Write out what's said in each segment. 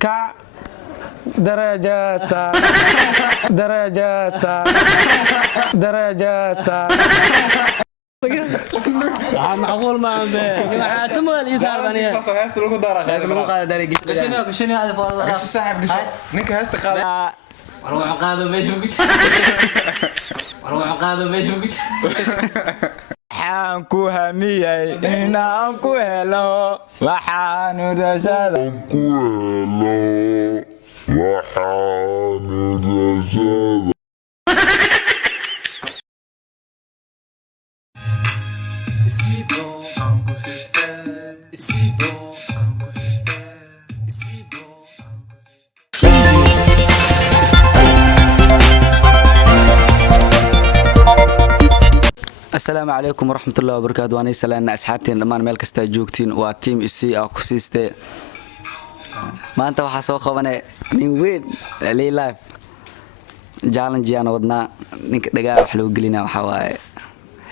كع درجات درجات درجات معقول ما جماعة تموال يسار بني هست لو دارا لو قاعد داري كشني هذا فاضل صاحب نينك هست قال روح قادو ماشي روح قادو ماشي waxaan ku hamiyay inaan ku helo waxaan rajada السلام عليكم ورحمة الله وبركاته. وأنا سلام أصحابتي لما ملك استاجوكتين وتيم السي أو كوسيستة ما أنت وحسوا خبنا من وين لي لايف جالن جيانا ودنا نك دقاء حلو قلنا وحواي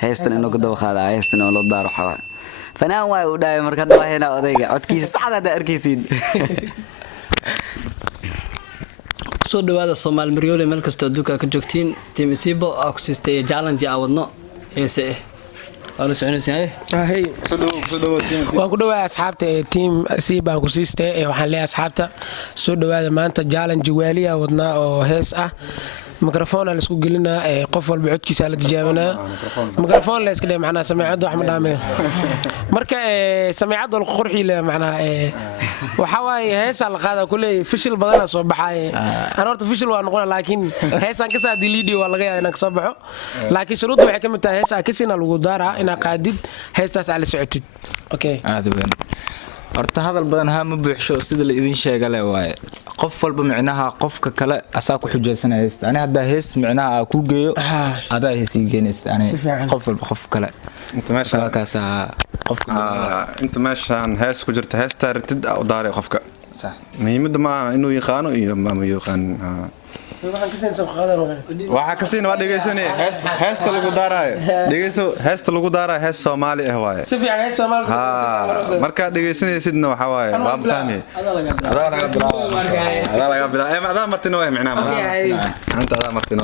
هيستن إنه قدوا خذا هيستن إنه للدار وحواي فأنا واي وداي مركز هنا وذيك عدكيس سعادة ده أركيسين soo dhawaada Soomaal Maryoole meel kasta duka ka joogtiin team Sibo oo ku siistay challenge awadno heese wala soconaysay هي waan ku dhawahay asxaabta ee team C baan ku siistay waxaan leeyahay asxaabta soo dhawaada maanta challenge waaliya wadnaa oo hees ah ميكروفون la isku gelinaa qof walba codkiisa la tijaabinaa ميكروفون la iska dhigay macna sameecad wax ma dhaamay marka sameecad wal qurxi la macna waxa waaye heesa la qaada kulay fishil badan soo baxay ana horta fishil waa noqon laakiin heesan ka saadi lead waa laga yaabaa inaan ka soo baxo laakiin shuruud waxay ka mid tahay heesa ka sina lagu daaraa ina qaadid heestaas ala socotid okay aad weyn horta hadal badan ha ma buuxsho sida la idin sheegay waaye qof walba micnaha qofka kale asaa ku xujeysanaysta ani hadda hees micnaha ku geeyo adaa heesi geenaysta ani qof walba qof kale inta meesha kaasa qofka inta meeshaan hees ku jirta heesta ritid oo daaray qofka صح muhiimada ma inuu yaqaano iyo ma yaqaan waxaan ka seen soo qaadan waxa ka siin waa dhageysanay heesta lagu daaray dhageyso heesta lagu daaray hees Soomaali ah waaye si fiican hees Soomaali marka dhageysanaysidna waxa waaye waa fahmi هذا لا قبل هذا مرتين وين معناه انت هذا مرتين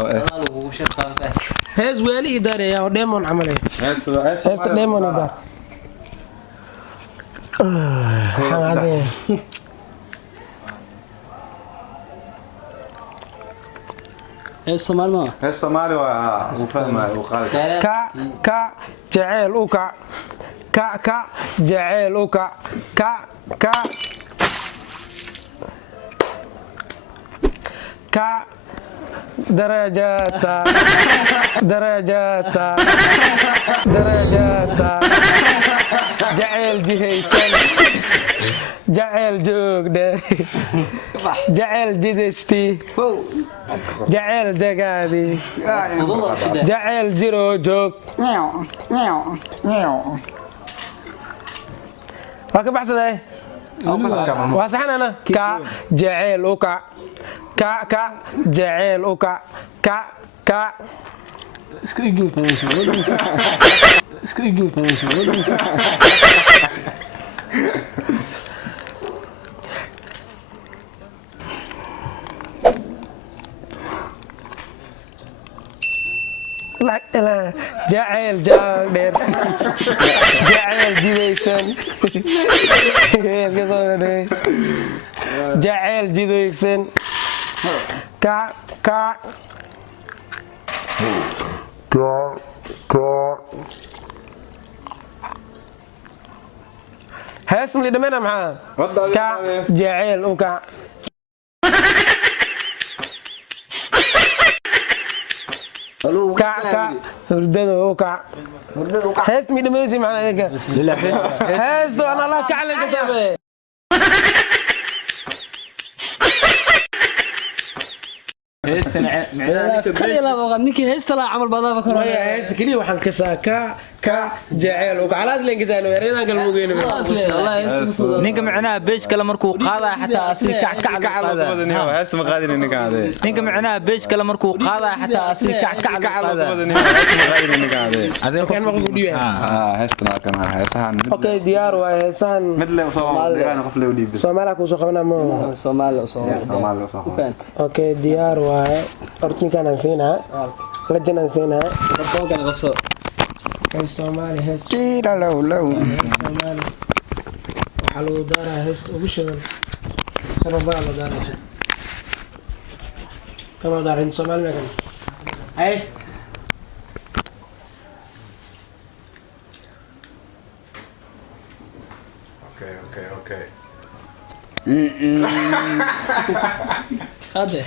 hees waali idaare yaa dheemon camalay hees dheemon idaar Soomaal ma Soomaali waa uu fahmay uu qaad ka jacayl u ka jacayl u ka درجات درجات درجات جعل جهيسان جعل جوق داري جعل جدستي جعل جقادي جعل جرو جوق واك بحث ده واسحن انا كا جعل وكا كا جعل وكا كا isku igin isku igin لا لا جعل جاندر جعل جيسان جعل جيسان كا هاسم اللي دمنا معاه كا جعل وكا كا هردده وكا هاست مي دموسي معنا هيك هاست انا لا كعلن كسبه هيس معنا kaliya la oqan ninkii heesta la camal badaba karo maya heesta kaliya waxaan kasaa ka jecel oo calaad leen kasaan weerarada kala mugeeno ninka macnaha beej kale markuu qaadaa xataa asi kackac heesta ma qaadin ninka adee ninka macnaha beej kale markuu qaadaa xataa asi kackac kan ma ku dhiibay heesta kan heesahan okay diyaar waa heesahan mid le Soomaaliya qof le u dhiibay Soomaaliya ku soo qabanaa ma Soomaaliya okay diyaar waa hortinkan aan siinaa la janaan siinaa qofkan qofso Soomaaliya hees Tira low Soomaaliya waxa loo daaraa hees ugu shidan sababa la daaraa kama daarin Soomaaliya kan ay okay hade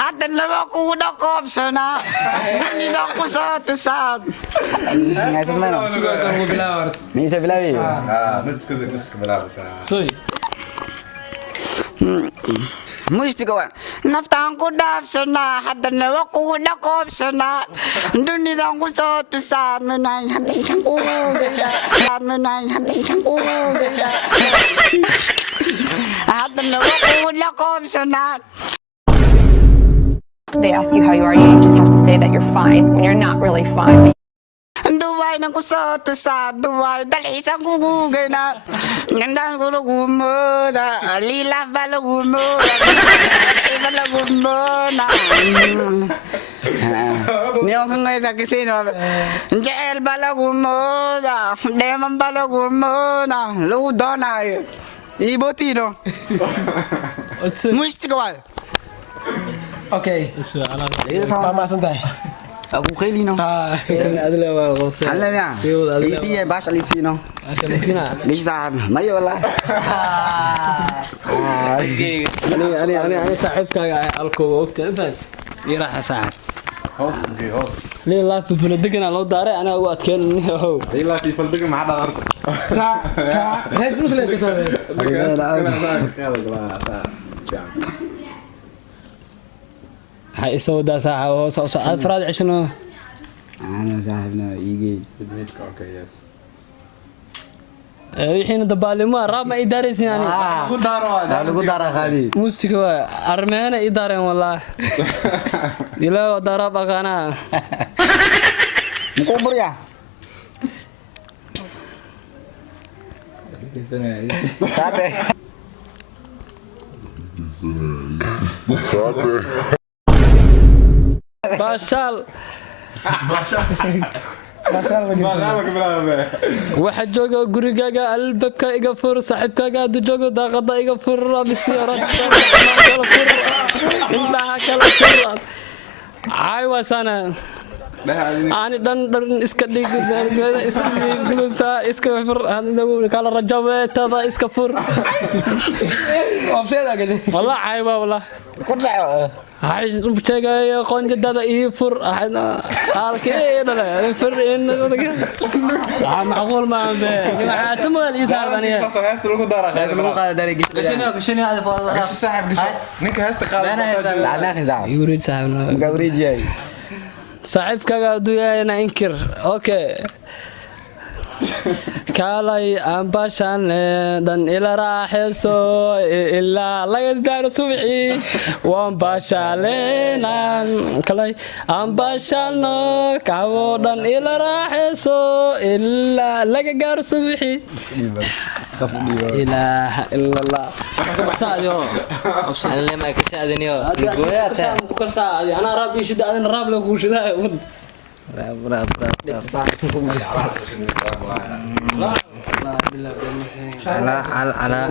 hadda laba kugu dhaqoobsana nidoo ku soo tusaan miisa bilaabi miska bilaabasa soy muistiga waan naftaan ku dhaafsanaa hadda laba kugu dhaqoobsanaa dunidan ku soo tusaan munay haddaysan kugu munay haddaysan kugu hadda laba kugu dhaqoobsanaa. They ask you how you are, you just have to say that you're fine when you're not really fine. Duway nang kuso to sa duway dalisang gugugana nandang gulugumoda lila balagumoda balagumoda niyo kung ngay sa kisino jail balagumoda demon balagumoda ludona ibotino muistikawa okay mama santai aku khailino adle waa qofso alla ya lisi ya bash lisi no ashamishina ليش صعب ما والله ani saaxiibkaaga alkooba ogta intaad yaraha saaxib hoos lii laaf buldegan loo daaray ana ugu adkeen oo ilaa fi faldiga ma hada arko hees muslim ka soo hay soo daa saaxa oo soo afraad cishno انا صاحبنا يجي okay yes wixiina dabaalimo raab ma idaaraysin yani ku daro lagu dara khadi muusiga waa armeena idaareen wallaah ilaa darab aqana mukubur ya Sate. Bashal waxa jooga gurigaaga albaabka iga fur saaxiibkaaga aad joogo daaqada iga fur rabisiirad indhaha kala fur ay wasana ani dan iska dhig iska guluta iska fur kala rajaweetada iska fur ofseeda gadi والله عيبه والله Kursa. هاي شيء قنجة ده يفر كده لا يفر إن معقول ما جماعة تم الإسهال بنيه heesta lagu daro Lagu qada darigi. gashani hada fadlan saaxib ninka heesta qaado La nakhin zaab. يريد صاحبنا Gawri jay. صاحب كذا دويا أنا إنكر أوكي كالي أمباشان دن إلى راحسو إلا لا يزدار سبعي وأمباشالنا كالي أمباشان كاو دن إلى راحسو إلا لا يزدار سبعي إله إلا الله ساديو alle ma ka saadaniyo أنا راب يشد أنا راب لو وشدا rab ala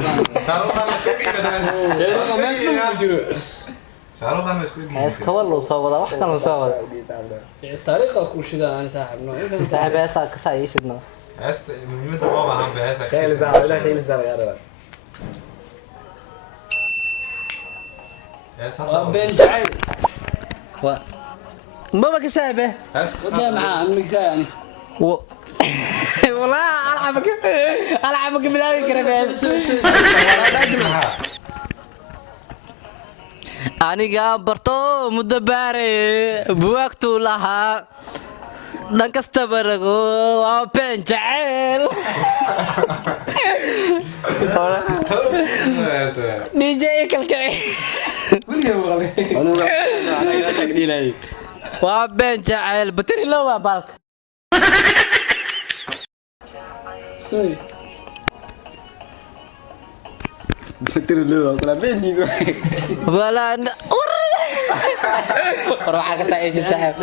iska walo soo wada wax kan soo wada طريقة وشدا أنا صاحبنا taabesa ka saayishidno heesta muhiimada ma baahan ba heesta Khayl zaab ila khayl zaab gaara. بين جعيل wa بابا كسابه heesta وده معاه أمك يعني Wala alabak bilawi kare bes. aniga barto muddo baare buugtu lahaa dhan kasta barago waa been jacayl DJ kalkay waa been jacayl bateri loo waa balka bateri loo kala beendiiso wala روح حق تعيش السحب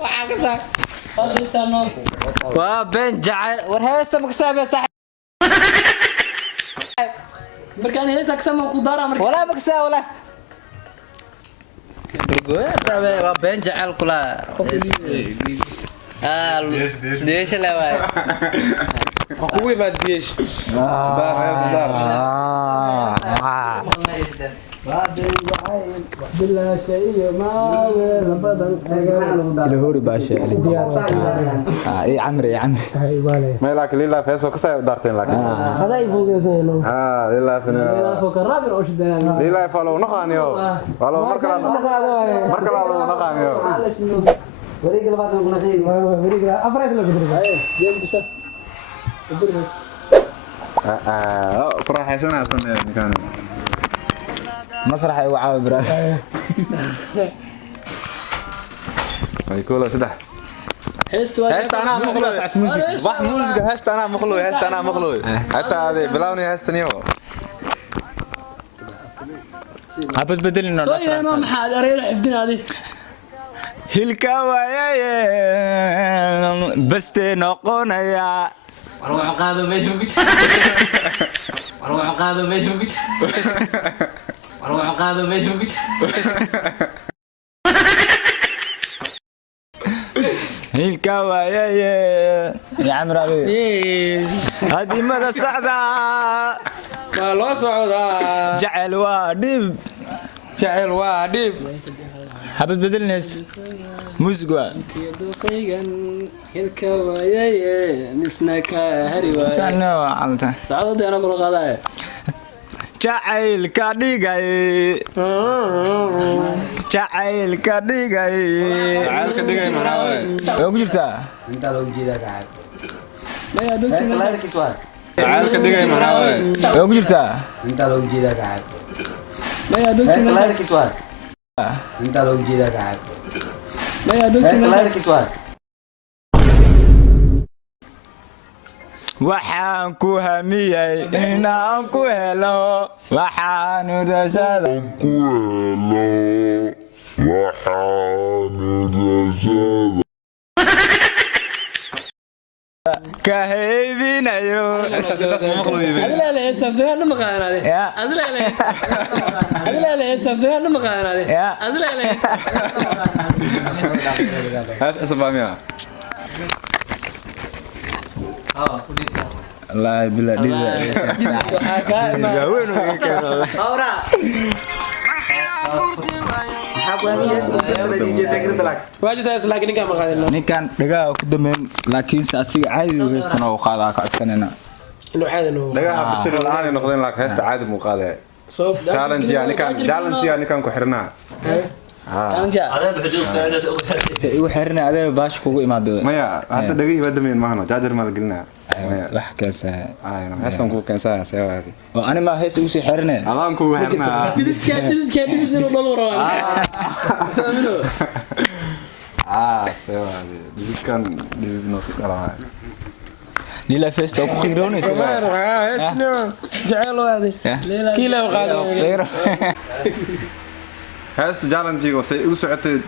وحق صح وبين جعل ورهي استمك سابع صح بركان هيسك سما قدارة ولا بكسا ولا وبين جعل كلا ديش لا واي حقوقي بعد ديش بلا شيء ما بدن الهوري باشا اي عمري يا عمري ما لك ليلا فيسو كسا دارتين لك هذا يفوق يسوي ليلا فينا فوق الرابع او شدنا ليلا فالو نقانيو فالو مركلا نقانيو فريق اللي بعد نقول خير فريق افراد اللي بدرجه ايه بس فرح حسن اصلا كان مسرح ايوه عاوز برا يقولوا سدح هست انا مخلوي واحد موسيقى هست انا مخلوي حتى هذه بلاوني هستنيو عبد بدلنا سوي انا محاد اريد حفدين هذه hilkawaaye baste noqonaya waruuc qaado meesha ku hilkawaaye ya amrabi hadii mada sacda ma loo socdaa jacel waa dhib habad bedelnays muusiga doqaygan hilka waayay misna ka hari waayay tano alta saacada ana kula qaaday jacel ka dhigay maxaa oo ku jirtaa inta loo jeeda gaar maya doonta تعال كدقاي محاوي oo ku jirtaa inta loo jeeda gaar maya doonta inta loo jeeda gaar maya doonta waxaan ku hamiyay inaan ku helo waxaan rajada ka heybinayo استاذ مخلوي adila la safraan ma qaanade Ya. adila la safraan ma qaanade Ya. adila la هاس اسباميا الله بالله دي waxa weyn oo ka awra واجد لكن كان مقادنا ninkan dhagaa ku dameen laakiin asiga caadi u heesana oo qaada ka codsanayna انه عاد انه دغا بتر الان نقدين لك هسه عادي مو قاده صوب تالنت يعني كان كحرنا anja si ugu xirna adeeg baash kugu imaado مايا حتى دغي ودمين ما هنا جاجر ما قلنا wax kaasa انا هسه كو كان ساعه هذه oo ani ma hees ugu sii xirnay الان كو حرنا didka dhalo rawaan faamino سوا هذه دي كان دي نص دلها nila feest oo ku qiroonaysa جعلوا هذه كيلو قادم هاست جالنتي وسي او سعتي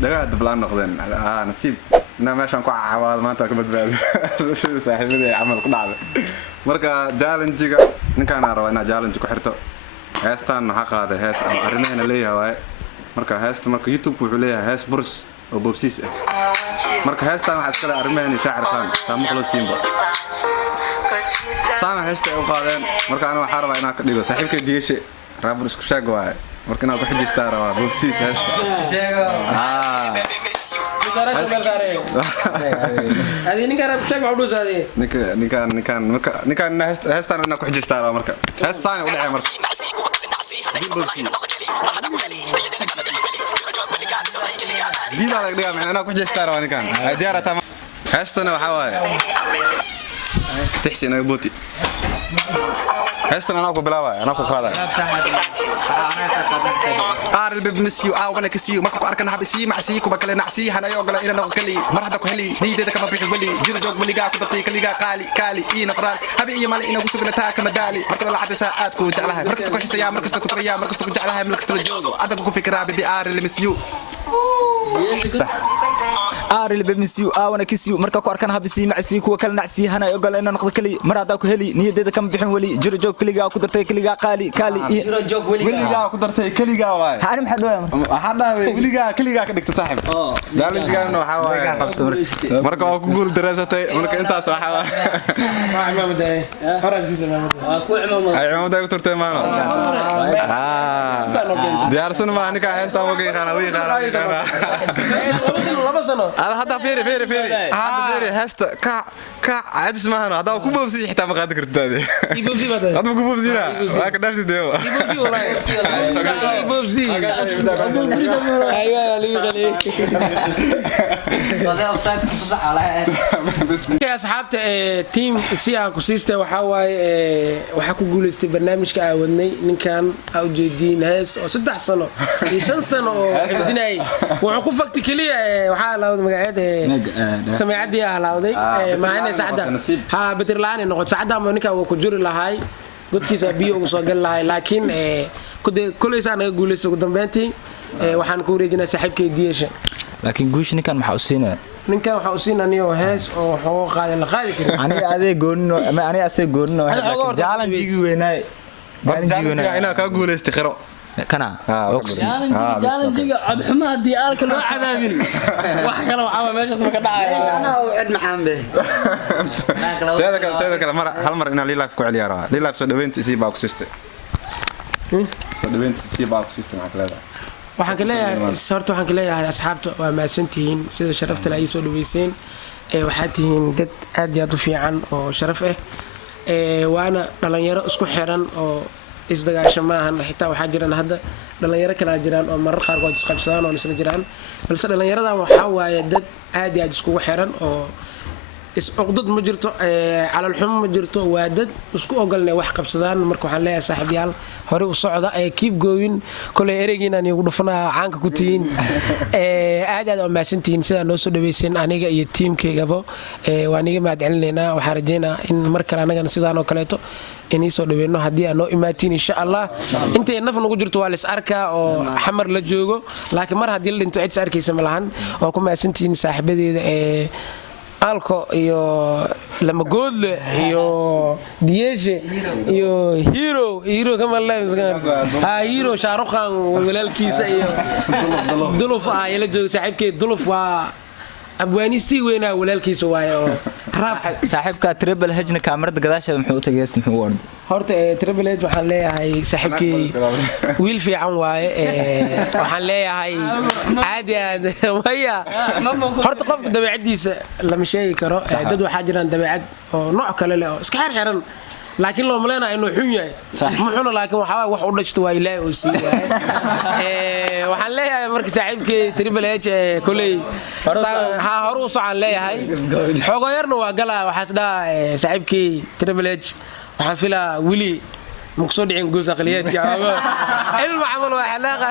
دغا دبلان نقدين نصيب انا ماشان ku caawad maanta ka badbaado sida saaxiibada amal ku dhacday marka jaalanjiga ninkaan rabo inaa jaalanji ku xirto heestan waxa qaaday hees ama arimaheena leeyahay marka heesta marka youtube wuxuu leeyahay hees burs oo bobsiis ah marka heestan waxa iskala arimaheena shaacir qaan saamo qolo siinba saana heesta u qaadeen marka ana waxa rabaa inaa ka dhigo saaxiibkay digashe raabur isku sheeg waay marka inaa ku xijistaa rabaa bobsiis heesta هذه نكرة بشكل عدوس هذه ninkaan heestaan inaa ku xijistaa rabaa marka heesta saana u dhacay marka jiila laga dhigaa macna ku jeestaa waa ninkan diyaar ta heestana waxa waaye tixsi inaga booti heestana ku bilaabay ana ku qaaday aaril bibnisiyo wana kisiyo marka ku arkana habisi macsi ku bakale nacsi hana yogala ina noqo kali mar hada ku heli niideeda kama bixi wali jiro joog waliga ku dartay kaliga qaali ina qraan habi iyo mal ina ku sugnata kama daali marka la xada saacad ku jeclahay marka ku xisaya marka ku tariya marka ku jeclahay marka ku joogo adag ku fikraa bibi aaril misiyo aaril bibnisiyo wana kisiyo marka ku arkana habisi macsi kuwa kala nacsi hana yogala ina noqo kali mar hada ku heli niideeda kama bixin wali jiro joog kaliga ku dartay kaliga qaali jiro joog waliga ku dartay kaliga waay haani maxad waxaan waliga kaliga ka dhigta saaxib daalintigaana waxa waaye marka oo ku guul dareesatay marka intaas waxa waaye ay maamada ku turtay maano diyaarsan ma aniga heesta wogay qana laba sano هذا فيري هست عاد اسمها هذا كوب بوبسي حتى ما قادر كرت هذه بوبسي بدل هذا كوب بوبسي لا هاك نفس ديو بوبسي والله بوبسي ايوه لي غلي هذا اوسايد صح على يا اصحابتي تيم سي ان كوسيستا waxa waaye waxa ku guuleystay barnaamijka aawadnay ninkan aa u jeedin hees oo 3 sano iyo 5 sano oo xifdinay wuxuu ku fagtay kaliya waxa la magaceed سمعتي يا هلاودي معنا سعده ها بترلاني نقول سعده ما نكا وكجوري لهاي قد كيسا بيو وسو قال لهاي لكن كل سنه غوليسو دمبنتي waxaan ku wareejinaa saaxiibkay diyeesha laakiin guush ninkan waxa uu siinaa ninkan waxa uu siinaa niyo hees oo xoo qaadan la qaadi karo aniga adee goonino ama aniga asee goonino challenge-gi weynaay ina ka guuleystay qiro kana challenge-ga abxuma diyaarka loo cadaabin wax kale waxa meeshaas ma ka dhacay ana oo cid maxaan be teeda kale mar hal mar ina live ku celiyaa live soo dhaweyntii si baa ku sistay soo dhaweyntii si baa ku sistay macalada waxaan ka leeyahay asxaabta waa maasantihiin sida sharafta ay soo dhaweyseen waxaad tihiin dad aad iyo aad u fiican oo sharaf ah waana dhalinyaro isku xiran oo isdagaasho maahan xitaa waxaa jiraan hadda dhalinyaro kala jiraan oo marar qaarkood isqabsadaan oo isla jiraan balse dhalinyaradan waxaa waaye dad aad iyo aad iskugu xiran oo is-uqdad ma jirto calal xumo ma jirto waa dad isku ogolnay wax qabsadaan marka waxaan leeyahay saaxiibayaal hore u socda keep going kulay ereygiina igu dhufanaa caanka ku tihiin aad oo maasantihiin sida noo soo dhaweyseen aniga iyo tiimkaygaba waan iga mahadcelinaynaa waxaan rajeynaa in mar kale anagana sidaan oo kaleeto inay soo dhaweeno haddii aan noo imaatiin insha Allah intay naf nagu jirto waa la is arkaa oo xamar la joogo laakiin mar haddii la dhinto cid is arkaysa ma lahan oo ku maasantihiin saaxiibadeeda alko iyo lamagoodle iyo diyeeshe iyo hero kama hero shaarukhan walaalkiisa iyo duluf ila joogo saaxiibkay duluf waa abwaanisti weynaa walaalkiisa waayo raab saaxiibka Triple H na kaamirada gadaasheeda muxuu u tagay muxuu ward horta Triple H waxaan leeyahay saaxiibkay wiil fiican waaye waxaan leeyahay caadi waya horta qofka dabeecadiisa lama sheegi karo dad waxaa jiraan dabeecad oo nooc kale leh oo iska xirxiran laakiin loo maleena inuu xun yahay muxuuna laakiin waxa wax u dhashto waa ilaahay oo siiyay waxaan leeyahay marka saaxiibkay Triple H kulay ha horu soo leeyahay xogo yarna waa galaa waxaas dhaa saaxiibkay Triple H waxaan filaa wili مقصود عين جوز أقليات جوابه علم عمل وحناقة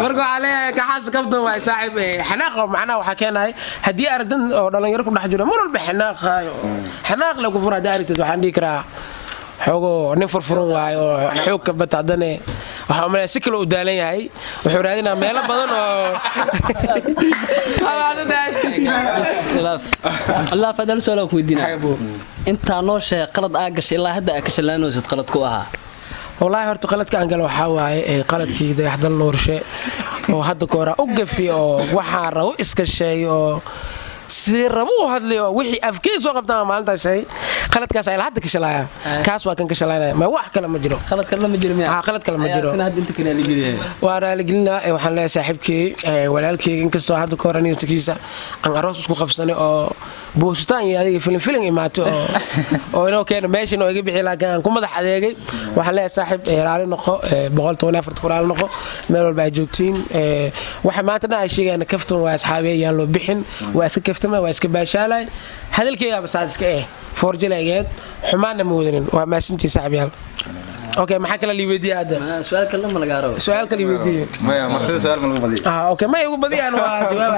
مرقوا عليه كحاس كفتهم وساعب حناقة معنا وحكينا هدي أردن ولا يركب نحجنا مرة بحناقة حناقة لو كفر داري تدوحن ديكرا حقو نفر فرون واي حوك كبت عدني وحنا سكلوا قدالين هاي وحورادنا ميلا بدن الله فدل سولو كويدينا انت نوش قلد اقش الا هدا كشلانو سد قلد كو اها والله horta qaladka aan gal waxa waaye qaladkii dayaxdal noorshe oo hadda koora u gafi oo waxa rabo iska sheey oo sidii rabo u hadlayo wixii afkee soo qabtaan maalintaas shay qaladkaas ay hadda ka shalaayaan kaas waa kan ka shalaynaya ma wax kale ma jiro khalad kale ma jiro miyaa khalad kale ma jiro sina hadda inta kale la geliyaa waa raaligelina waxaan leeyahay saaxiibkay walaalkay inkastoo hadda ka horan intiisa aan aroos isku qabsanay oo boostaan iyo adiga filim imaato oo inoo keena meeshan oo iga bixi laakiin aan ku madax adeegay waxaan leeyahay saaxiib raali noqo 114 raali noqo meel walba aad joogtiin waxa maanta dhan ay sheegayaan kaftan waa asxaabay yaan loo bixin waa iska kaftana waa iska baashaalay hadalkayga basaas iska forjaleegeed xumaana ma wadanin waa maasintii saaxiibayaal اوكي ما حكى لي ودي هذا سؤال كلام ولا قارو سؤال كلي ودي ما مرتين سؤال من البديع اوكي ما يقول بديع انا جواب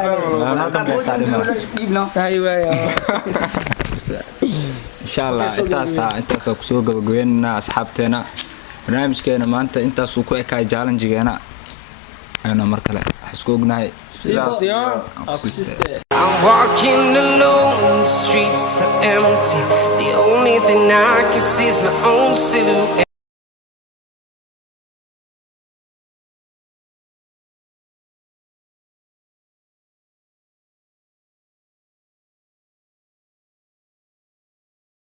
ايوه ان شاء الله intaas ku soo gabagabeynaa asxaabteena barnaamijkeena maanta intaas uu ku ekaa challenge-geena ayna mar kale isku ognahay I'm walking alone, the streets are empty. The only thing I can see is my own silhouette.